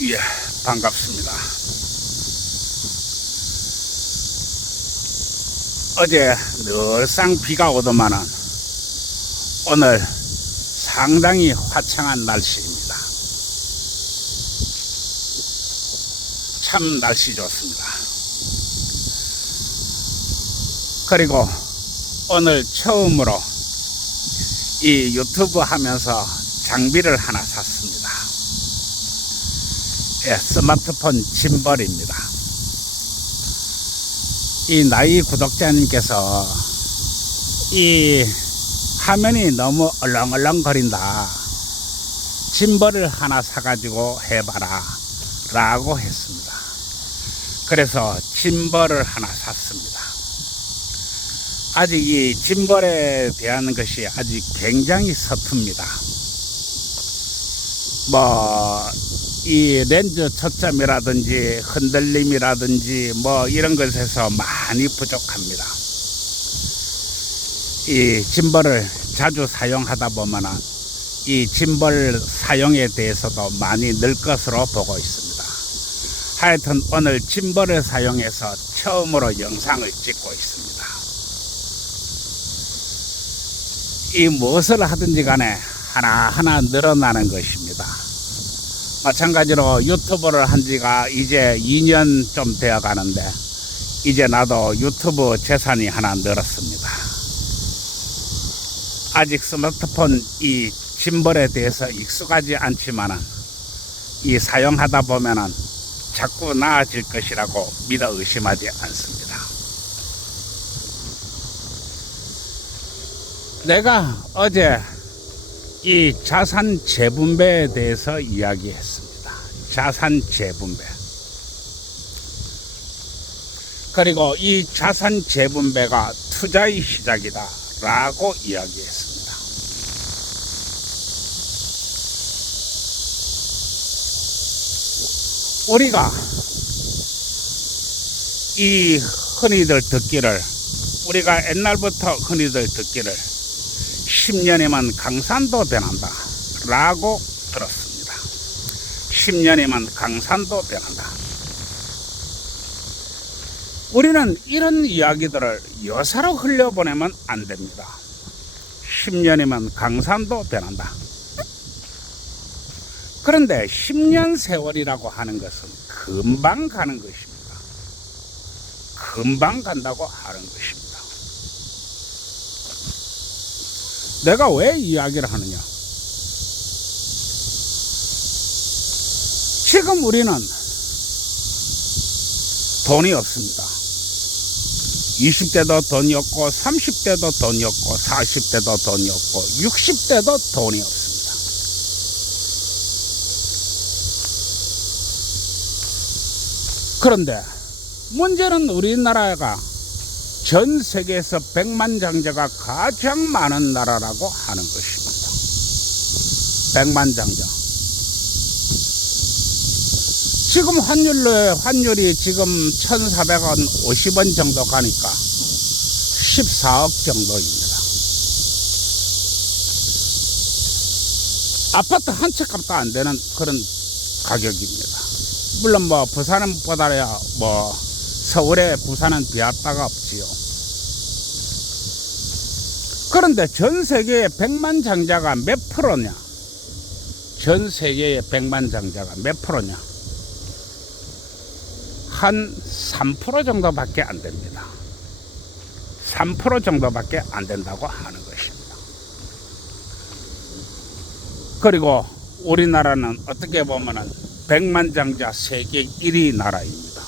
예, 반갑습니다. 어제 늘상 비가 오더만은 오늘 상당히 화창한 날씨입니다. 참 날씨 좋습니다. 그리고 오늘 처음으로 이 유튜브 하면서 장비를 하나 샀습니다. 예, 스마트폰 짐벌입니다. 이 나이 구독자님께서 이 화면이 너무 얼렁얼렁 거린다, 짐벌을 하나 사가지고 해봐라 라고 했습니다. 그래서 짐벌을 하나 샀습니다. 아직 이 짐벌에 대한 것이 아직 굉장히 서툽니다. 이 렌즈 초점이라든지 흔들림이라든지 이런 것에서 많이 부족합니다. 이 짐벌을 자주 사용하다 보면은 이 짐벌 사용에 대해서도 많이 늘 것으로 보고 있습니다. 하여튼 오늘 짐벌을 사용해서 처음으로 영상을 찍고 있습니다. 이 무엇을 하든지 간에 하나하나 늘어나는 것입니다. 마찬가지로 유튜브를 한 지가 이제 2년 좀 되어 가는데 이제 나도 유튜브 재산이 하나 늘었습니다. 아직 스마트폰 이 짐벌에 대해서 익숙하지 않지만은 이 사용하다 보면은 자꾸 나아질 것이라고 믿어 의심하지 않습니다. 내가 어제 이 자산 재분배에 대해서 이야기했습니다. 자산 재분배. 그리고 이 자산 재분배가 투자의 시작이다 라고 이야기했습니다. 우리가 이 우리가 옛날부터 흔히들 듣기를 10년이면 강산도 변한다 라고 들었습니다. 10년이면 강산도 변한다. 우리는 이런 이야기들을 여사로 흘려보내면 안 됩니다. 10년이면 강산도 변한다. 그런데 10년 세월이라고 하는 것은 금방 가는 것입니다. 금방 간다고 하는 것입니다. 내가 왜 이야기를 하느냐? 지금 우리는 돈이 없습니다. 20대도 돈이 없고 30대도 돈이 없고 40대도 돈이 없고 60대도 돈이 없습니다. 그런데 문제는 우리나라가 전 세계에서 백만장자가 가장 많은 나라라고 하는 것입니다. 백만장자. 지금 환율이 지금 1,450원 정도 가니까 14억 정도입니다. 아파트 한 채 값도 안 되는 그런 가격입니다. 물론 부산보다야 서울에 부산은 비할 바가 없지요. 그런데 전 세계의 백만장자가 몇 프로냐? 전 세계의 백만장자가 몇 프로냐? 한 3% 정도밖에 안 됩니다. 3% 정도밖에 안 된다고 하는 것입니다. 그리고 우리나라는 어떻게 보면은 백만장자 세계 1위 나라입니다.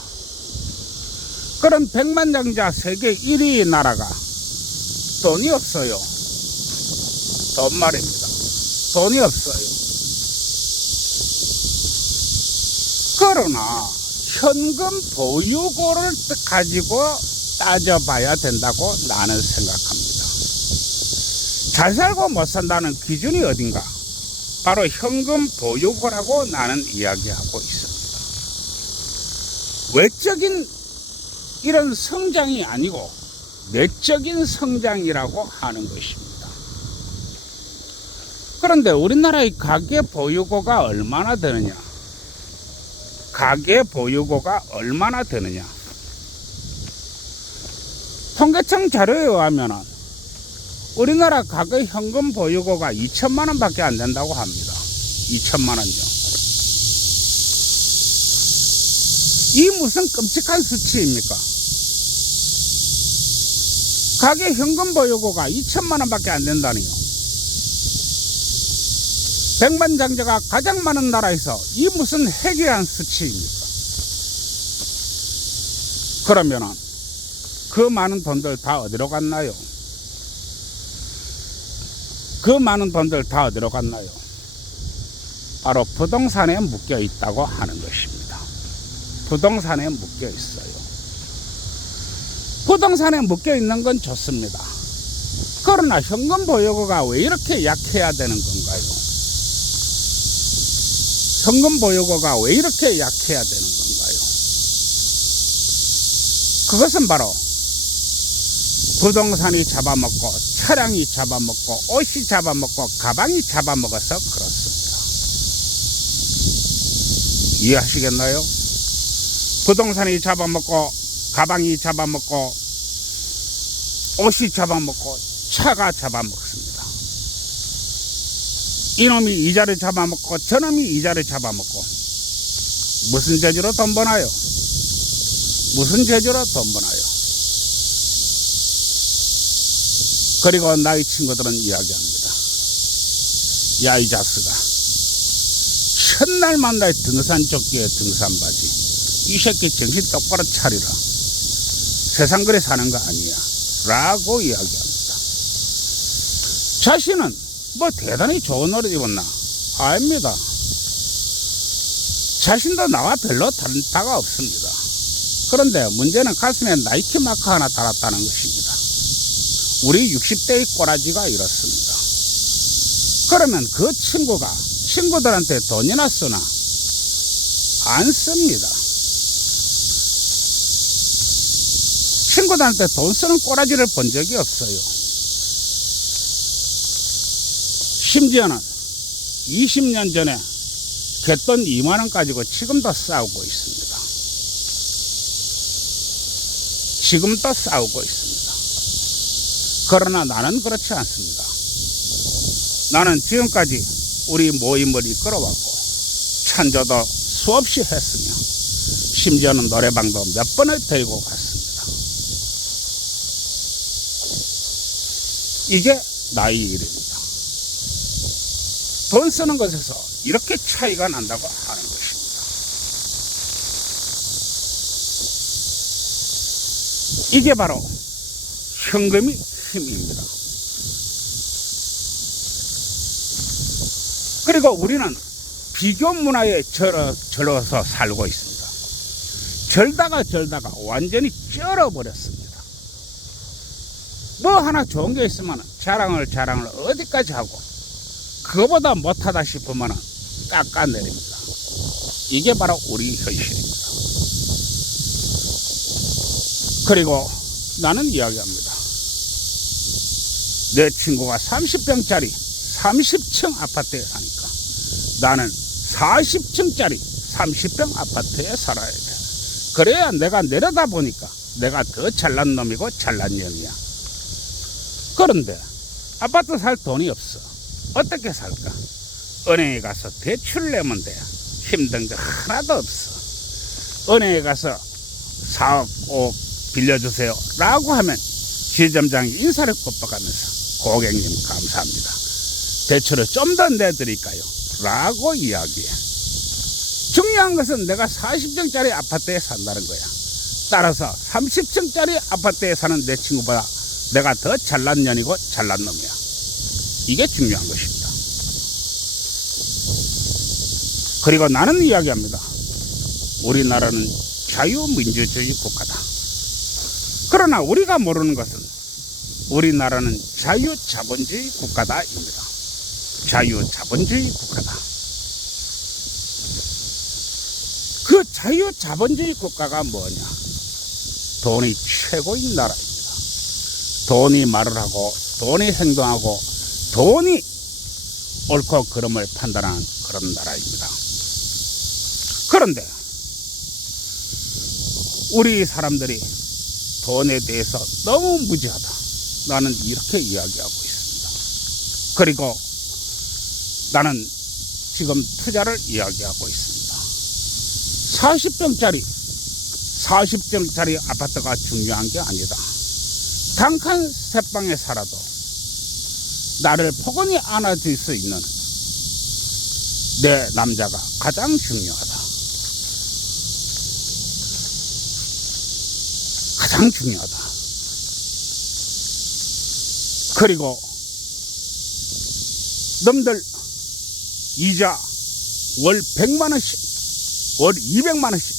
그런 백만장자 세계 1위 나라가 돈이 없어요. 돈 말입니다. 돈이 없어요. 그러나 현금 보유고를 가지고 따져봐야 된다고 나는 생각합니다. 잘 살고 못 산다는 기준이 어딘가? 바로 현금 보유고라고 나는 이야기하고 있습니다. 외적인 이런 성장이 아니고 내적인 성장이라고 하는 것입니다. 그런데 우리나라의 가계 보유고가 얼마나 되느냐? 가계 보유고가 얼마나 되느냐. 통계청 자료에 의하면 우리나라 가계 현금 보유고가 2천만 원밖에 안 된다고 합니다. 2천만 원요. 이 무슨 끔찍한 수치입니까? 가계 현금 보유고가 2천만 원밖에 안 된다니요. 백만장자가 가장 많은 나라에서 이 무슨 해괴한 수치입니까? 그러면은 그 많은 돈들 다 어디로 갔나요? 그 많은 돈들 다 어디로 갔나요? 바로 부동산에 묶여 있다고 하는 것입니다. 부동산에 묶여 있어요. 부동산에 묶여 있는 건 좋습니다. 그러나 현금 보유고가 왜 이렇게 약해야 되는 건가요? 현금 보유고가 왜 이렇게 약해야 되는 건가요? 그것은 바로 부동산이 잡아먹고 차량이 잡아먹고 옷이 잡아먹고 가방이 잡아먹어서 그렇습니다. 이해하시겠나요? 부동산이 잡아먹고 가방이 잡아먹고 옷이 잡아먹고 차가 잡아먹습니다. 이놈이 이자를 잡아먹고 저놈이 이자를 잡아먹고 무슨 재주로 돈 버나요? 무슨 재주로 돈 버나요? 그리고 나이 친구들은 이야기합니다. 야, 이 자식아, 첫날 만나에 등산조끼에 등산바지, 이 새끼 정신 똑바로 차리라. 세상 그래 사는 거 아니야 라고 이야기합니다. 자신은 뭐 대단히 좋은 옷을 입었나? 아닙니다. 자신도 나와 별로 다른 바가 없습니다. 그런데 문제는 가슴에 나이키 마크 하나 달았다는 것입니다. 우리 60대의 꼬라지가 이렇습니다. 그러면 그 친구가 친구들한테 돈이나 쓰나? 안 씁니다. 친구들한테 돈 쓰는 꼬라지를 본 적이 없어요. 심지어는 20년 전에 갯돈 2만 원 가지고 지금도 싸우고 있습니다. 지금도 싸우고 있습니다. 그러나 나는 그렇지 않습니다. 나는 지금까지 우리 모임을 이끌어왔고 찬조도 수없이 했으며 심지어는 노래방도 몇 번을 데리고 갔습니다. 이게 나의 일입니다. 돈 쓰는 것에서 이렇게 차이가 난다고 하는 것입니다. 이게 바로 현금의 힘입니다. 그리고 우리는 비교 문화에 절어서 살고 있습니다. 절다가 완전히 쩔어버렸습니다. 뭐 하나 좋은 게 있으면 자랑을 어디까지 하고 그거보다 못하다 싶으면 깎아내립니다. 이게 바로 우리 현실입니다. 그리고 나는 이야기합니다. 내 친구가 30평짜리 30층 아파트에 사니까 나는 40층짜리 30평 아파트에 살아야 돼. 그래야 내가 내려다보니까 내가 더 잘난 놈이고 잘난 년이야. 그런데 아파트 살 돈이 없어. 어떻게 살까? 은행에 가서 대출 내면 돼. 힘든 거 하나도 없어. 은행에 가서 4억 5억 빌려주세요 라고 하면 지점장이 인사를 꼽아가면서 고객님 감사합니다. 대출을 좀 더 내드릴까요? 라고 이야기해. 중요한 것은 내가 40층짜리 아파트에 산다는 거야. 따라서 30층짜리 아파트에 사는 내 친구보다 내가 더 잘난 년이고 잘난 놈이야. 이게 중요한 것입니다. 그리고 나는 이야기합니다. 우리나라는 자유민주주의 국가다. 그러나 우리가 모르는 것은 우리나라는 자유자본주의 국가다입니다. 자유자본주의 국가다. 그 자유자본주의 국가가 뭐냐? 돈이 최고인 나라입니다. 돈이 말을 하고 돈이 행동하고 돈이 옳고 그름을 판단하는 그런 나라입니다. 그런데 우리 사람들이 돈에 대해서 너무 무지하다. 나는 이렇게 이야기하고 있습니다. 그리고 나는 지금 투자를 이야기하고 있습니다. 40평짜리 아파트가 중요한 게 아니다. 단칸 새방에 살아도 나를 포근히 안아줄 수 있는 내 남자가 가장 중요하다. 가장 중요하다. 그리고 놈들 이자 월 100만원씩 월 200만원씩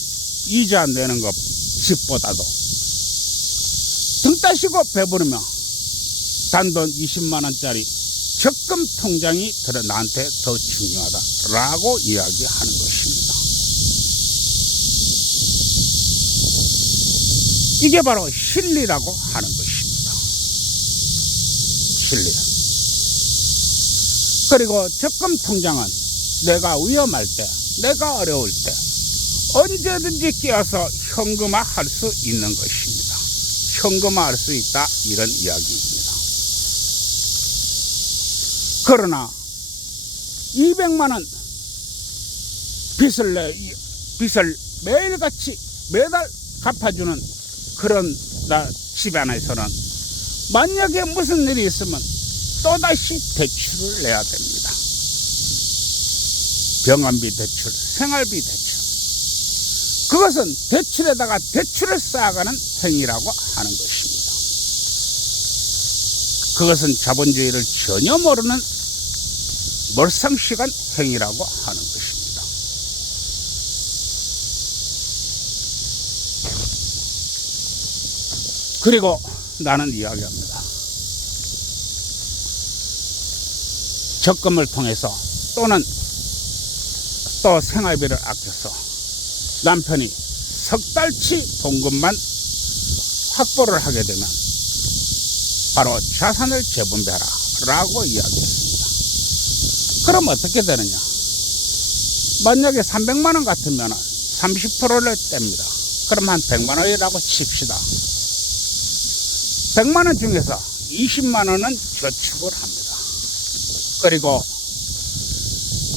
이자 내는 것보다도 등 따시고 배부르며 단돈 20만원짜리 적금 통장이 나한테 더 중요하다라고 이야기하는 것입니다. 이게 바로 실리라고 하는 것입니다. 실리. 그리고 적금 통장은 내가 위험할 때, 내가 어려울 때 언제든지 끼어서 현금화할 수 있는 것입니다. 현금화할 수 있다, 이런 이야기입니다. 그러나 200만원 빚을 매일같이 매달 갚아주는 그런 집안에서는 만약에 무슨 일이 있으면 또다시 대출을 내야 됩니다. 병원비 대출, 생활비 대출. 그것은 대출에다가 대출을 쌓아가는 행위라고 하는 것입니다. 그것은 자본주의를 전혀 모르는 몰상식한 행위라고 하는 것입니다. 그리고 나는 이야기합니다. 적금을 통해서 또는 또 생활비를 아껴서 남편이 석 달치 봉급만 확보를 하게 되면 바로 자산을 재분배하라 라고 이야기했습니다. 그럼 어떻게 되느냐? 만약에 300만원 같으면 30%를 뗍니다. 그럼 한 100만원이라고 칩시다. 100만원 중에서 20만원은 저축을 합니다. 그리고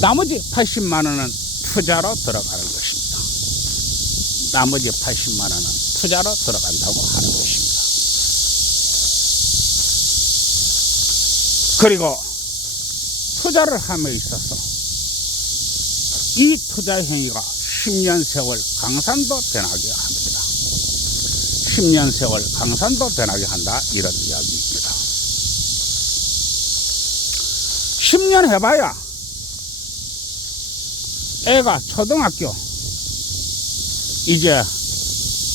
나머지 80만원은 투자로 들어가는 것입니다. 나머지 80만원은 투자로 들어간다고 하는 것입니다. 그리고 투자를 함에 있어서 이 투자 행위가 10년 세월 강산도 변하게 합니다. 10년 세월 강산도 변하게 한다, 이런 이야기입니다. 10년 해봐야 애가 초등학교 이제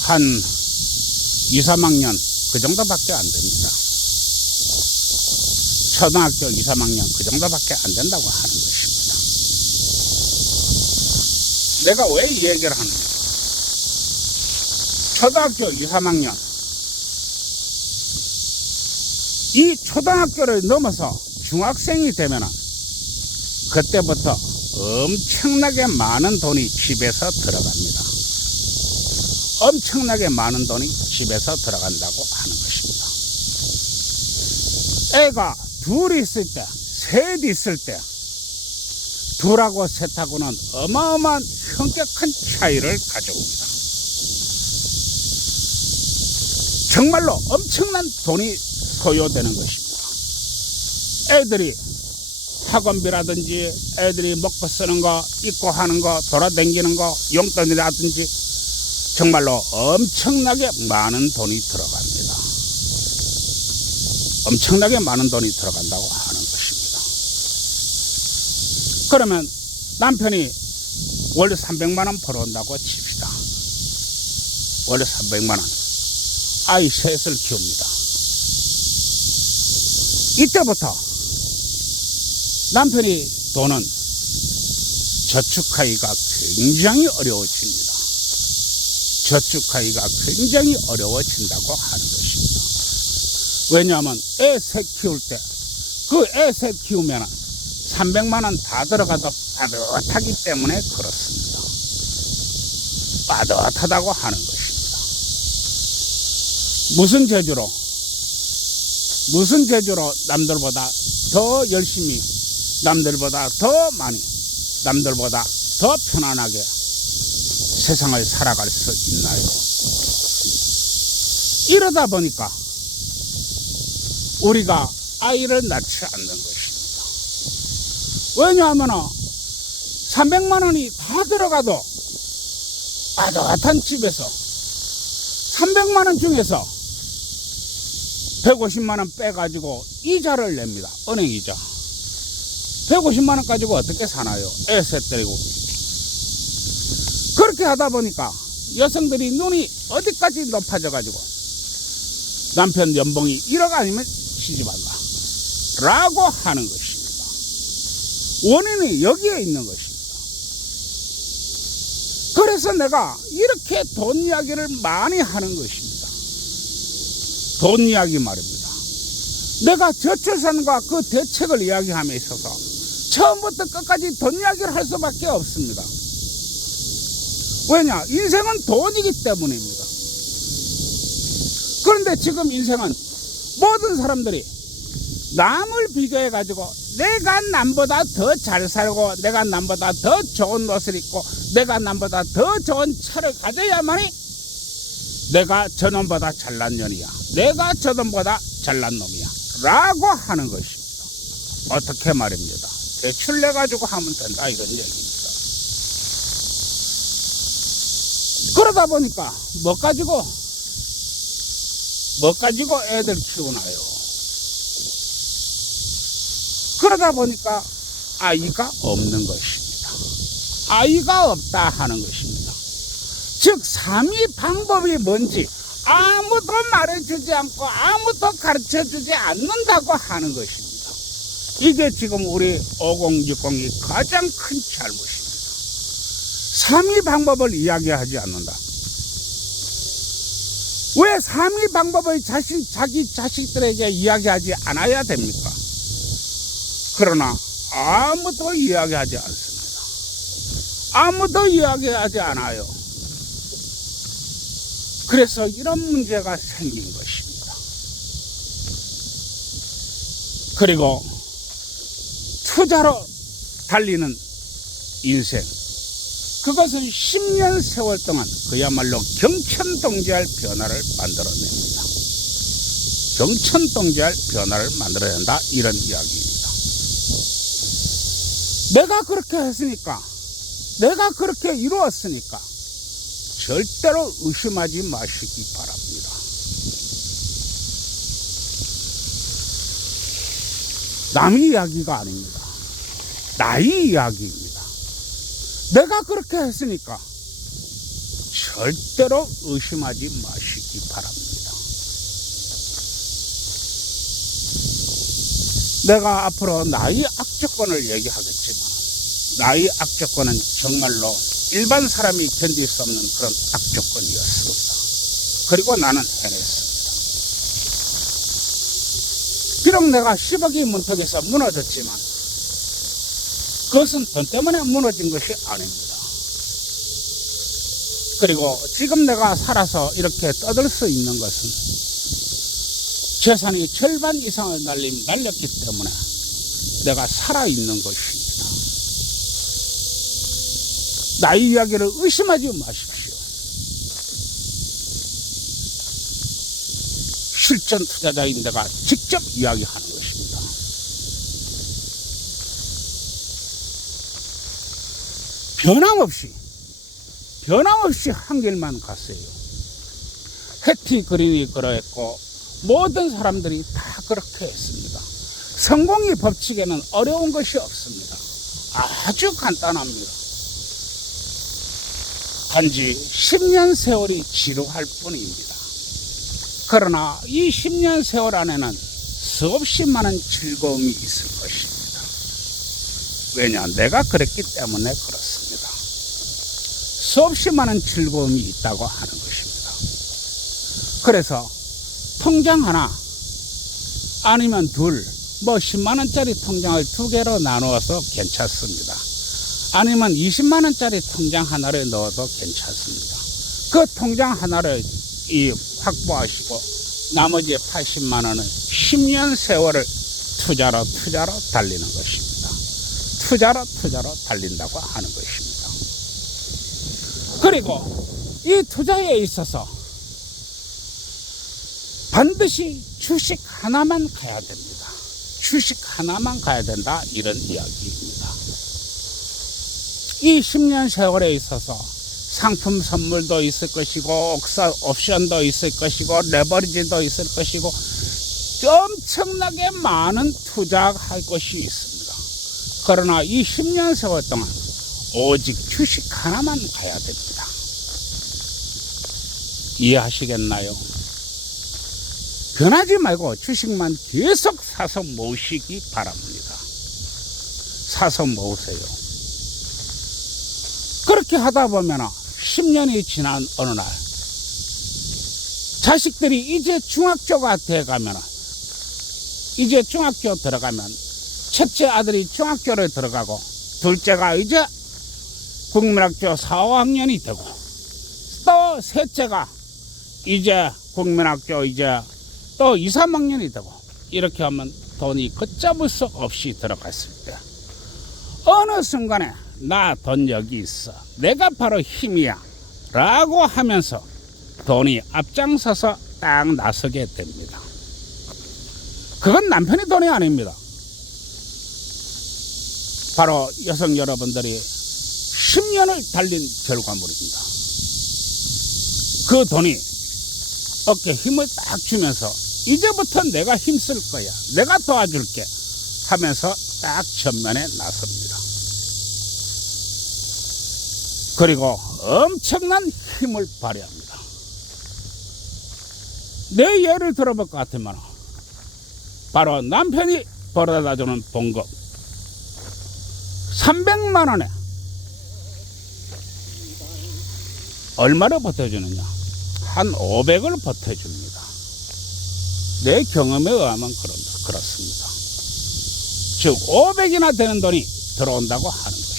한 2, 3학년 그 정도밖에 안 됩니다. 초등학교 2, 3학년 그 정도밖에 안 된다고 하는 것입니다. 내가 왜 이 얘기를 하느냐? 초등학교 2, 3학년 이 초등학교를 넘어서 중학생이 되면은 그때부터 엄청나게 많은 돈이 집에서 들어갑니다. 엄청나게 많은 돈이 집에서 들어간다고 하는 것입니다. 애가 둘이 있을 때, 셋이 있을 때 둘하고 셋하고는 어마어마한 현격한 차이를 가져옵니다. 정말로 엄청난 돈이 소요되는 것입니다. 애들이 학원비라든지 애들이 먹고 쓰는 거, 입고 하는 거, 돌아다니는 거, 용돈이라든지 정말로 엄청나게 많은 돈이 들어갑니다. 엄청나게 많은 돈이 들어간다고 하는 것입니다. 그러면 남편이 월 300만원 벌어온다고 칩시다. 월 300만원. 아이 셋을 키웁니다. 이때부터 남편이 돈은 저축하기가 굉장히 어려워집니다. 저축하기가 굉장히 어려워진다고 하는 것입니다. 왜냐하면 애 셋 키울 때 그 애 셋 키우면 300만원 다 들어가도 빠듯하기 때문에 그렇습니다. 빠듯하다고 하는 것입니다. 무슨 재주로 남들보다 더 열심히, 남들보다 더 많이, 남들보다 더 편안하게 세상을 살아갈 수 있나요? 이러다 보니까 우리가 아이를 낳지 않는 것입니다. 왜냐하면 300만 원이 다 들어가도 아득한 집에서 300만 원 중에서 150만 원 빼가지고 이자를 냅니다. 은행 이자. 150만 원 가지고 어떻게 사나요? 애세 때리고. 그렇게 하다 보니까 여성들이 눈이 어디까지 높아져가지고 남편 연봉이 1억 아니면 시집한다 라고 하는 것입니다. 원인이 여기에 있는 것입니다. 그래서 내가 이렇게 돈 이야기를 많이 하는 것입니다. 돈 이야기 말입니다. 내가 저출산과 그 대책을 이야기함에 있어서 처음부터 끝까지 돈 이야기를 할 수밖에 없습니다. 왜냐? 인생은 돈이기 때문입니다. 그런데 지금 인생은 모든 사람들이 남을 비교해 가지고 내가 남보다 더 잘 살고, 내가 남보다 더 좋은 옷을 입고, 내가 남보다 더 좋은 차를 가져야만이 내가 저놈보다 잘난 년이야, 내가 저놈보다 잘난 놈이야 라고 하는 것입니다. 어떻게 말입니다. 대출 내가지고 하면 된다 이런 얘기입니다. 그러다 보니까 뭐 가지고 애들 키우나요? 그러다 보니까 아이가 없는 것입니다. 아이가 없다 하는 것입니다. 즉 삼위 방법이 뭔지 아무도 말해주지 않고 아무도 가르쳐주지 않는다고 하는 것입니다. 이게 지금 우리 5060이 가장 큰 잘못입니다. 삼위 방법을 이야기하지 않는다. 왜 삼위 방법을 자기 자식들에게 이야기하지 않아야 됩니까? 그러나 아무도 이야기하지 않습니다. 아무도 이야기하지 않아요. 그래서 이런 문제가 생긴 것입니다. 그리고 투자로 달리는 인생, 그것은 10년 세월 동안 그야말로 경천동지할 변화를 만들어냅니다. 경천동지할 변화를 만들어낸다 이런 이야기입니다. 내가 그렇게 했으니까, 내가 그렇게 이루었으니까 절대로 의심하지 마시기 바랍니다. 남의 이야기가 아닙니다. 나의 이야기입니다. 내가 그렇게 했으니까 절대로 의심하지 마시기 바랍니다. 내가 앞으로 나의 악조건을 얘기하겠지만, 나의 악조건은 정말로 일반 사람이 견딜 수 없는 그런 악조건이었습니다. 그리고 나는 해냈습니다. 비록 내가 10억이 문턱에서 무너졌지만 그것은 돈 때문에 무너진 것이 아닙니다. 그리고 지금 내가 살아서 이렇게 떠들 수 있는 것은 재산이 절반 이상을 날렸기 때문에 내가 살아있는 것입니다. 나의 이야기를 의심하지 마십시오. 실전 투자자인 내가 직접 이야기하는 것입니다. 변함없이 한 길만 갔어요. 해티 그린이 그러했고 모든 사람들이 다 그렇게 했습니다. 성공의 법칙에는 어려운 것이 없습니다. 아주 간단합니다. 단지 10년 세월이 지루할 뿐입니다. 그러나 이 10년 세월 안에는 수없이 많은 즐거움이 있을 것입니다. 왜냐? 내가 그랬기 때문에 그렇습니다. 수없이 많은 즐거움이 있다고 하는 것입니다. 그래서 통장 하나 아니면 둘, 10만원짜리 통장을 2개로 나누어서 괜찮습니다. 아니면 20만원짜리 통장 하나를 넣어도 괜찮습니다. 그 통장 하나를 확보하시고 나머지 80만 원은 10년 세월을 투자로 달리는 것입니다. 투자로 달린다고 하는 것입니다. 그리고 이 투자에 있어서 반드시 주식 하나만 가야 됩니다. 주식 하나만 가야 된다, 이런 이야기입니다. 이 10년 세월에 있어서 상품 선물도 있을 것이고 옵션도 있을 것이고 레버리지도 있을 것이고 엄청나게 많은 투자할 것이 있습니다. 그러나 이 10년 세월 동안 오직 주식 하나만 가야 됩니다. 이해하시겠나요? 변하지 말고 주식만 계속 사서 모으시기 바랍니다. 사서 모으세요. 그렇게 하다 보면 10년이 지난 어느 날 자식들이 이제 중학교가 돼가면, 이제 중학교 들어가면, 첫째 아들이 중학교를 들어가고 둘째가 이제 국민학교 4, 5학년이 되고 또 셋째가 이제 국민학교 이제 또 2, 3학년이 되고, 이렇게 하면 돈이 걷잡을 수 없이 들어갔을 때 어느 순간에 나 돈 여기 있어, 내가 바로 힘이야 라고 하면서 돈이 앞장서서 딱 나서게 됩니다. 그건 남편의 돈이 아닙니다. 바로 여성 여러분들이 10년을 달린 결과물입니다. 그 돈이 어깨에 힘을 딱 주면서 이제부터 내가 힘쓸 거야, 내가 도와줄게 하면서 딱 전면에 나섭니다. 그리고 엄청난 힘을 발휘합니다. 내 예를 들어볼 것 같으면 바로 남편이 벌어다주는 봉급 300만 원에 얼마를 버텨주느냐, 한 500을 버텨줍니다. 내 경험에 의하면 그렇습니다. 즉 500이나 되는 돈이 들어온다고 하는 것입니다.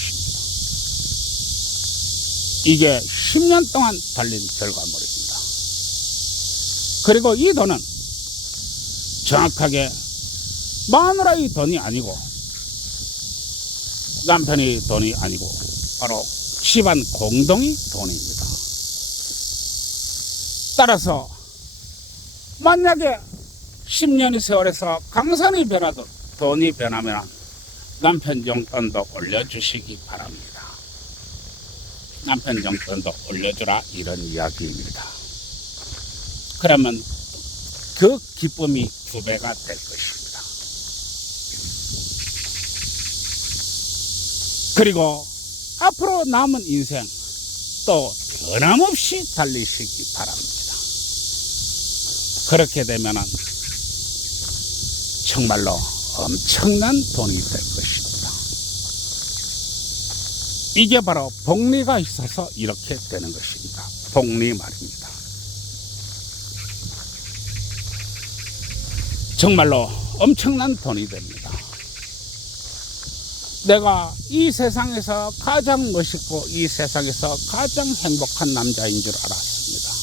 이게 10년 동안 달린 결과물입니다. 그리고 이 돈은 정확하게 마누라의 돈이 아니고 남편의 돈이 아니고 바로 집안 공동의 돈입니다. 따라서 만약에 10년의 세월에서 강산이 변하듯 돈이 변하면 남편 용돈도 올려주시기 바랍니다. 남편 용돈도 올려주라, 이런 이야기입니다. 그러면 그 기쁨이 2배가 될 것입니다. 그리고 앞으로 남은 인생 또 변함없이 달리시기 바랍니다. 그렇게 되면 정말로 엄청난 돈이 될 것입니다. 이게 바로 복리가 있어서 이렇게 되는 것입니다. 복리 말입니다. 정말로 엄청난 돈이 됩니다. 내가 이 세상에서 가장 멋있고 이 세상에서 가장 행복한 남자인 줄 알았습니다.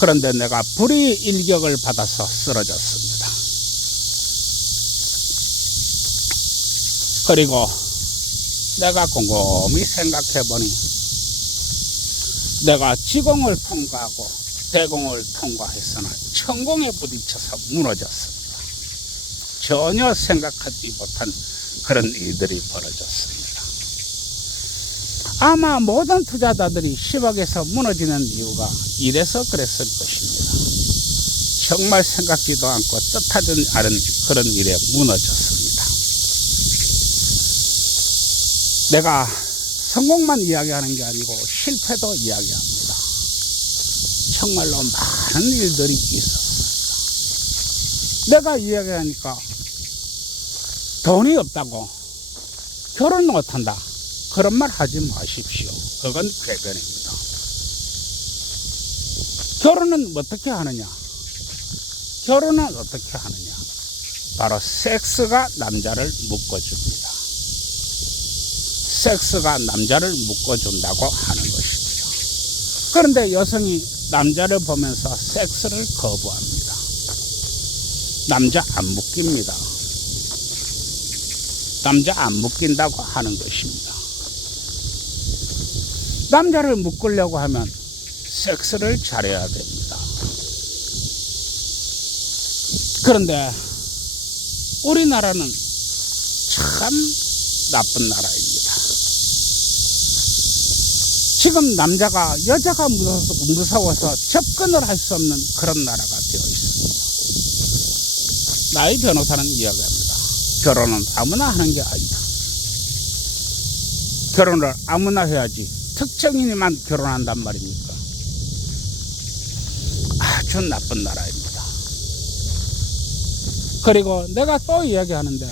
그런데 내가 불의일격을 받아서 쓰러졌습니다. 그리고 내가 곰곰이 생각해보니 내가 지공을 통과하고 대공을 통과했으나 천공에 부딪혀서 무너졌습니다. 전혀 생각하지 못한 그런 일들이 벌어졌습니다. 아마 모든 투자자들이 10억에서 무너지는 이유가 이래서 그랬을 것입니다. 정말 생각지도 않고 뜻하지 않은 그런 일에 무너졌습니다. 내가 성공만 이야기하는 게 아니고 실패도 이야기합니다. 정말로 많은 일들이 있었습니다. 내가 이야기하니까 돈이 없다고 결혼 못한다, 그런 말 하지 마십시오. 그건 궤변입니다. 결혼은 어떻게 하느냐? 결혼은 어떻게 하느냐? 바로 섹스가 남자를 묶어줍니다. 섹스가 남자를 묶어준다고 하는 것입니다. 그런데 여성이 남자를 보면서 섹스를 거부합니다. 남자 안 묶입니다. 남자 안 묶인다고 하는 것입니다. 남자를 묶으려고 하면 섹스를 잘해야 됩니다. 그런데 우리나라는 참 나쁜 나라입니다. 지금 남자가 여자가 무서워서 접근을 할 수 없는 그런 나라가 되어 있습니다. 나의 변호사는 이야기합니다. 결혼은 아무나 하는 게 아니다. 결혼을 아무나 해야지 특정인이만 결혼한단 말입니까? 아주 나쁜 나라입니다. 그리고 내가 또 이야기하는데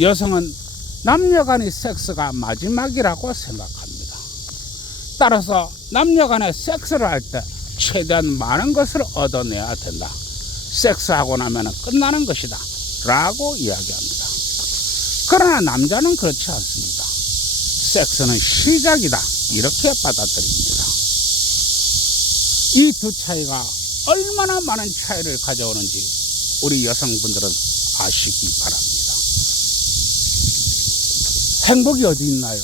여성은 남녀간의 섹스가 마지막이라고 생각합니다. 따라서 남녀간의 섹스를 할 때 최대한 많은 것을 얻어내야 된다. 섹스하고 나면 끝나는 것이다 라고 이야기합니다. 그러나 남자는 그렇지 않습니다. 섹스는 시작이다 이렇게 받아들입니다. 이 두 차이가 얼마나 많은 차이를 가져오는지 우리 여성분들은 아시기 바랍니다. 행복이 어디 있나요?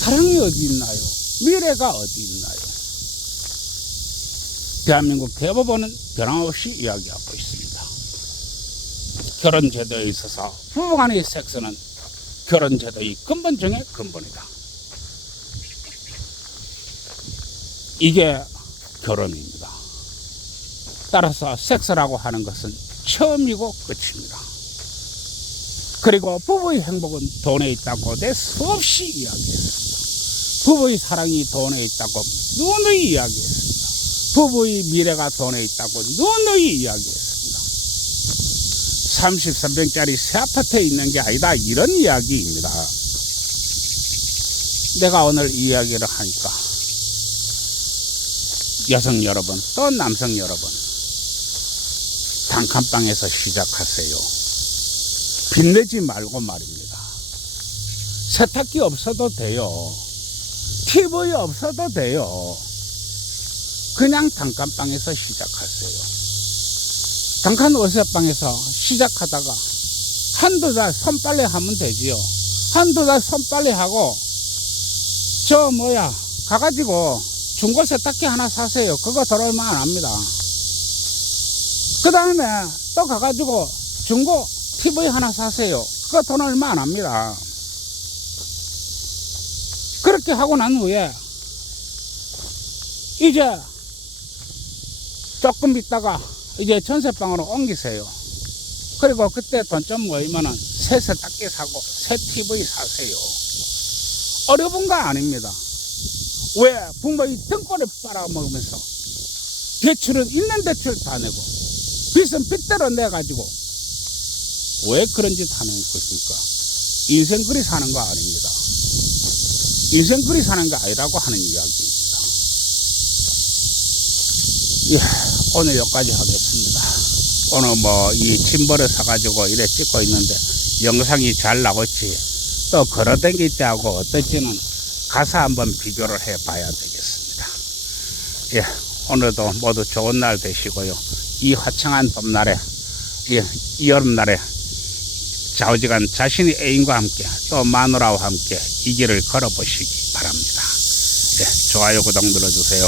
사랑이 어디 있나요? 미래가 어디 있나요? 대한민국 대법원은 변함없이 이야기하고 있습니다. 결혼 제도에 있어서 부부간의 섹스는 결혼 제도의 근본 중의 근본이다. 이게 결혼입니다. 따라서 섹스라고 하는 것은 처음이고 끝입니다. 그리고 부부의 행복은 돈에 있다고 내 수없이 이야기했습니다. 부부의 사랑이 돈에 있다고 누누이 이야기했습니다. 부부의 미래가 돈에 있다고 누누이 이야기했습니다. 33평짜리 새 아파트에 있는 게 아니다 이런 이야기입니다. 내가 오늘 이 이야기를 하니까 여성 여러분 또 남성 여러분 단칸방에서 시작하세요. 빚내지 말고 말입니다. 세탁기 없어도 돼요. TV 없어도 돼요. 그냥 단칸방에서 시작하세요. 단칸 월세방에서 시작하다가 한두 달 손빨래 하면 되지요. 한두 달 손빨래 하고 가가지고 중고 세탁기 하나 사세요. 그거 돈 얼마 안 합니다. 그 다음에 또 가가지고 중고 TV 하나 사세요. 그거 돈 얼마 안 합니다. 그렇게 하고 난 후에 이제 조금 있다가 이제 전세방으로 옮기세요. 그리고 그때 돈 좀 모이면은 새 세탁기 사고 새 TV 사세요. 어려운 거 아닙니다. 왜? 부모의 등골을 빨아먹으면서 대출은 있는 대출 다 내고 빚은 빚대로 내가지고 왜 그런 짓 하는 것입니까? 인생그리 사는 거 아닙니다. 인생그리 사는 거 아니라고 하는 이야기입니다. 예, 오늘 여기까지 하겠습니다. 오늘 이 짐벌을 사가지고 이래 찍고 있는데 영상이 잘 나올지 또 걸어다닐 때하고 어떨지는 가서 한번 비교를 해 봐야 되겠습니다. 예, 오늘도 모두 좋은 날 되시고요. 이 화창한 봄날에, 이 여름날에 좌우지간 자신의 애인과 함께 또 마누라와 함께 이 길을 걸어보시기 바랍니다. 예, 좋아요, 구독 눌러주세요.